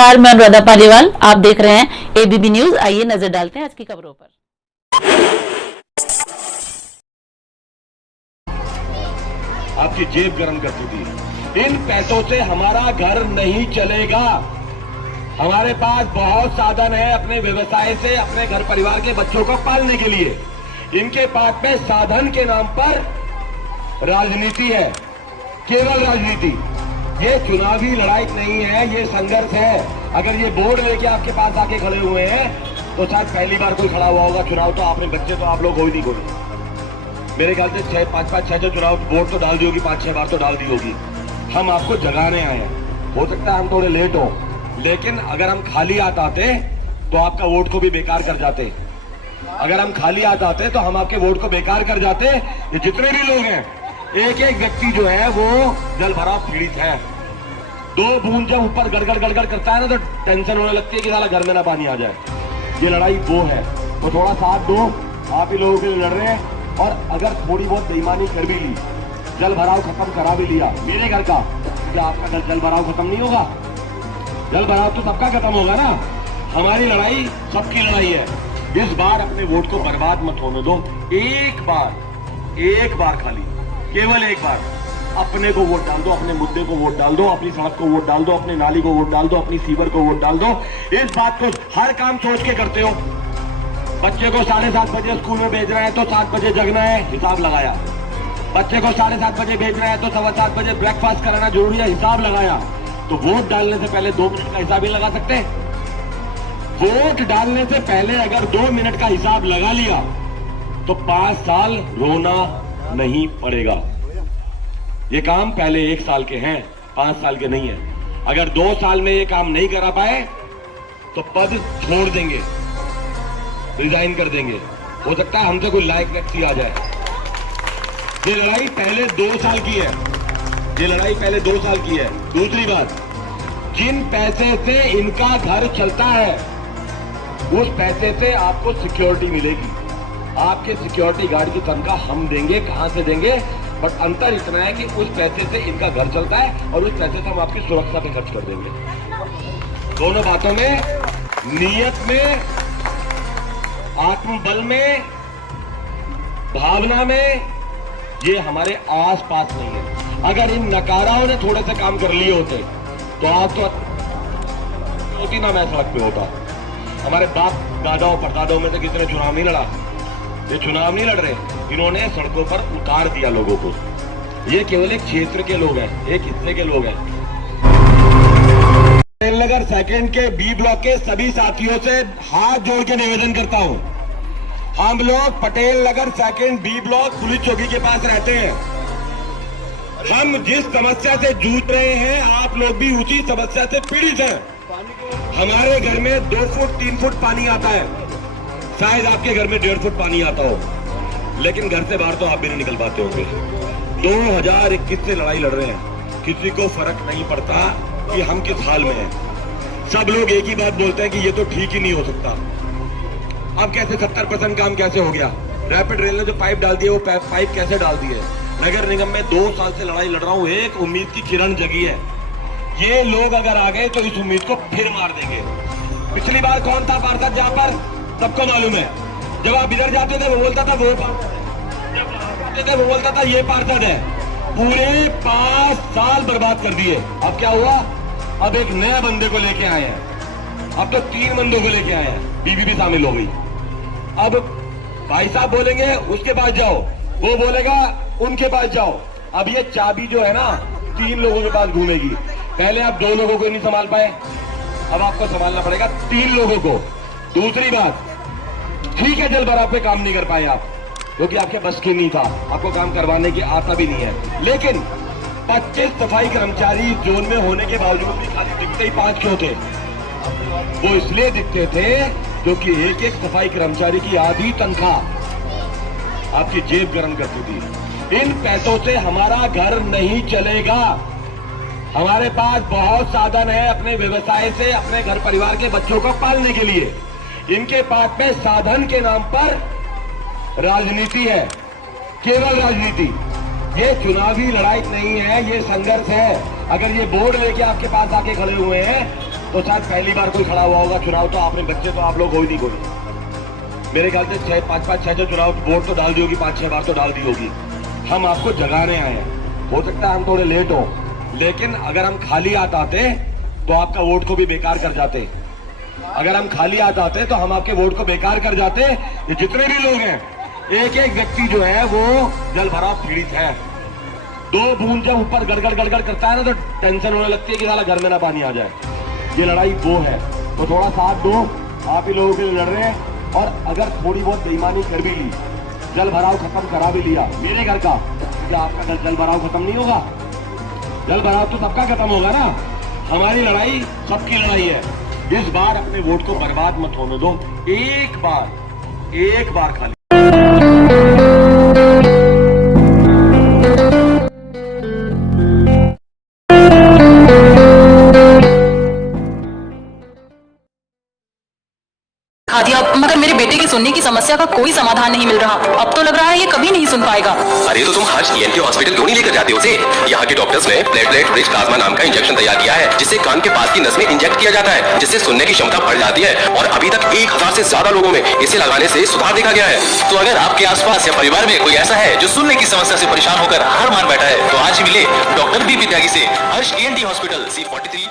नमस्कार, मैं अनुराधा पालीवाल। आप देख रहे हैं एबीपी न्यूज। आइए नजर डालते हैं आज की खबरों पर। आपकी जेब गर्म करती थी। इन पैसों से हमारा घर नहीं चलेगा। हमारे पास बहुत साधन है अपने व्यवसाय से अपने घर परिवार के बच्चों को पालने के लिए। इनके पास में साधन के नाम पर राजनीति है, केवल राजनीति। ये चुनावी लड़ाई नहीं है, ये संघर्ष है। अगर ये बोर्ड लेके आपके पास आके खड़े हुए हैं तो शायद पहली बार कोई खड़ा हुआ होगा चुनाव। तो आपने बच्चे तो आप लोग हो ही नहीं कोई। मेरे ख्याल से 5-6 चुनाव वोट तो डाल दी होगी, 5-6 बार तो डाल दी होगी। हम आपको जगाने आए हैं। हो सकता है हम थोड़े लेट हो, लेकिन अगर हम खाली हाथ आते तो आपका वोट को भी बेकार कर जाते। अगर हम खाली हाथ आते तो हम आपके वोट को बेकार कर जाते। ये जितने भी लोग हैं, एक एक व्यक्ति जो है वो जल भराव पीड़ित है। 2 बूंद जब ऊपर गड़गड़ करता है ना तो टेंशन होने लगती है कि साला घर में ना पानी आ जाए। ये लड़ाई वो है, तो थोड़ा साथ दो। आप ही लोगों के लिए लड़ रहे हैं। और अगर थोड़ी बहुत बेईमानी कर भी ली, जल भराव खत्म करा भी लिया मेरे घर का, क्या आपका जल भराव खत्म नहीं होगा? जल भराव तो सबका खत्म होगा ना। हमारी लड़ाई सबकी लड़ाई है। इस बार अपने वोट को बर्बाद मत होने दो। एक बार खाली, केवल एक बार अपने को वोट डाल दो, अपने मुद्दे को वोट डाल दो, अपनी सड़क को वोट डाल दो, अपनी नाली को वोट डाल दो, अपनी सीवर को वोट डाल दो। इस बात को हर काम सोच के करते हो। बच्चे को 7:30 बजे स्कूल में भेजना है तो 7 बजे जगना है, हिसाब लगाया। बच्चे को 7:30 बजे भेजना है तो 7:15 बजे ब्रेकफास्ट कराना जरूरी है, हिसाब लगाया। तो वोट डालने से पहले 2 मिनट का हिसाब ही लगा सकते हैं? वोट डालने से पहले अगर 2 मिनट का हिसाब लगा लिया तो 5 साल रोना नहीं पड़ेगा। ये काम पहले 1 साल के हैं, 5 साल के नहीं है। अगर 2 साल में ये काम नहीं करा पाए तो पद छोड़ देंगे, रिजाइन कर देंगे। हो सकता है हमसे कोई लायक व्यक्ति आ जाए। ये लड़ाई पहले 2 साल की है। ये लड़ाई पहले 2 साल की है। दूसरी बात, जिन पैसे से इनका घर चलता है उस पैसे से आपको सिक्योरिटी मिलेगी। आपके सिक्योरिटी गार्ड की तनख्वाह हम देंगे। कहां से देंगे? बट अंतर इतना है कि उस पैसे से इनका घर चलता है और उस पैसे से हम आपकी सुरक्षा पे खर्च कर देंगे। दोनों बातों में, नीयत में, आत्मबल में, भावना में, ये हमारे आस पास नहीं है। अगर इन नकाराओं ने थोड़े से काम कर लिए होते तो आज तो होती ना, मैं सड़क पे होता। हमारे बाप दादाओं परदादाओं में से किसी ने चुनाव नहीं लड़ा। ये चुनाव नहीं लड़ रहे, इन्होंने सड़कों पर उतार दिया लोगों को। ये केवल एक क्षेत्र के लोग हैं, एक हिस्से के लोग हैं। पटेल नगर सेकंड के बी ब्लॉक के सभी साथियों से हाथ जोड़ के निवेदन करता हूं। हम लोग Patel Nagar second B block police चौकी के पास रहते हैं। हम जिस समस्या से जूझ रहे हैं, आप लोग भी उसी समस्या से पीड़ित हैं। हमारे घर में 2 फुट 3 फुट पानी आता है, शायद आपके घर में 1.5 फुट पानी आता हो, लेकिन घर से बाहर तो आप भी नहीं निकल पाते होंगे। 2021 से लड़ाई लड़ रहे हैं, किसी को फर्क नहीं पड़ता कि हम किस हाल में हैं। सब लोग एक ही बात बोलते हैं कि ये तो ठीक ही नहीं हो सकता। अब कैसे 70% काम कैसे हो गया? रैपिड रेल ने जो पाइप डाल दिए वो पाइप कैसे डाल दिए? नगर निगम में 2 साल से लड़ाई लड़ रहा हूं, एक उम्मीद की किरण जगी है। ये लोग अगर आ गए तो इस उम्मीद को फिर मार देंगे। पिछली बार कौन था पार्षद जहां पर? सबको मालूम है। जब आप इधर जाते थे वो बोलता था वो पार्षद है, वो बोलता था ये पार्षद है। पूरे 5 साल बर्बाद कर दिए। अब क्या हुआ? अब एक नए बंदे को लेके आए हैं। अब तो 3 बंदों को लेके आए हैं, बीबी भी शामिल हो गई। अब भाई साहब बोलेंगे उसके पास जाओ, वो बोलेगा उनके पास जाओ। अब ये चाबी जो है ना 3 लोगों के पास घूमेगी। पहले आप 2 लोगों को नहीं संभाल पाए, अब आपको संभालना पड़ेगा 3 लोगों को। दूसरी बात, ठीक है जल भराव पे काम नहीं कर पाए आप, क्योंकि आपके बस की नहीं था, आपको काम करवाने की आता भी नहीं है। लेकिन 25 सफाई कर्मचारी जोन में होने के बावजूद भी खाली दिखते ही 5 क्यों थे? वो इसलिए दिखते थे क्योंकि एक सफाई कर्मचारी की आधी तनख्वाह आपकी जेब गर्म करती थी। इन पैसों से हमारा घर नहीं चलेगा। हमारे पास बहुत साधन है अपने व्यवसाय से अपने घर परिवार के बच्चों को पालने के लिए। इनके पास में साधन के नाम पर राजनीति है, केवल राजनीति। ये चुनावी लड़ाई नहीं है, ये संघर्ष है। अगर ये बोर्ड लेके आपके पास आके खड़े हुए हैं तो शायद पहली बार कोई खड़ा हुआ होगा चुनाव, तो आपने बच्चे तो आप लोग हो ही नहीं कोई। मेरे ख्याल से 5-5 चुनाव वोट तो डाल दी होगी, 5-6 बार तो डाल दी होगी। हम आपको जगाने आए हैं। हो सकता है हम थोड़े लेट हो, लेकिन अगर हम खाली हाथ आते तो आपका वोट को भी बेकार कर जाते। अगर हम खाली हाथ आते तो हम आपके वोट को बेकार कर जाते। ये जितने भी लोग हैं, एक एक व्यक्ति जो है वो जल भराव पीड़ित है। 2 बूंद जब ऊपर गड़गड़ गड़गड़ करता है ना, तो टेंशन होने लगती है कि साला घर में ना पानी आ जाए। ये लड़ाई वो है, तो थोड़ा साथ दो। आप ही लोगों के लिए लड़ रहे हैं, और अगर थोड़ी बहुत बेईमानी कर भी ली, जल भराव खत्म करा भी लिया मेरे घर का, क्या आपका जल भराव खत्म नहीं होगा? जल भराव तो सबका खत्म होगा ना। हमारी लड़ाई सबकी लड़ाई है। इस बार अपने वोट को बर्बाद मत होने दो। एक बार खाली। खा दिया, मगर मेरे बेटे की सुनने की समस्या का कोई समाधान नहीं मिल रहा। अब तो लग रहा है ये कभी नहीं सुन पाएगा। अरे तो तुम हर्ष ENT हॉस्पिटल क्यों नहीं लेकर जाते उसे? यहाँ के डॉक्टर्स ने प्लेटलेट रिच प्लाज्मा नाम का इंजेक्शन तैयार किया है, जिससे कान के पास की नस में इंजेक्ट किया जाता है, जिससे सुनने की क्षमता बढ़ जाती है। और अभी तक 1000 से ज्यादा लोगों में इसे लगाने से सुधार देखा गया है। तो अगर आपके आसपास या परिवार में कोई ऐसा है जो सुनने की समस्या से परेशान होकर हार मान बैठा है, तो आज ही मिले डॉक्टर बी त्यागी से। हर्ष ENT हॉस्पिटल C43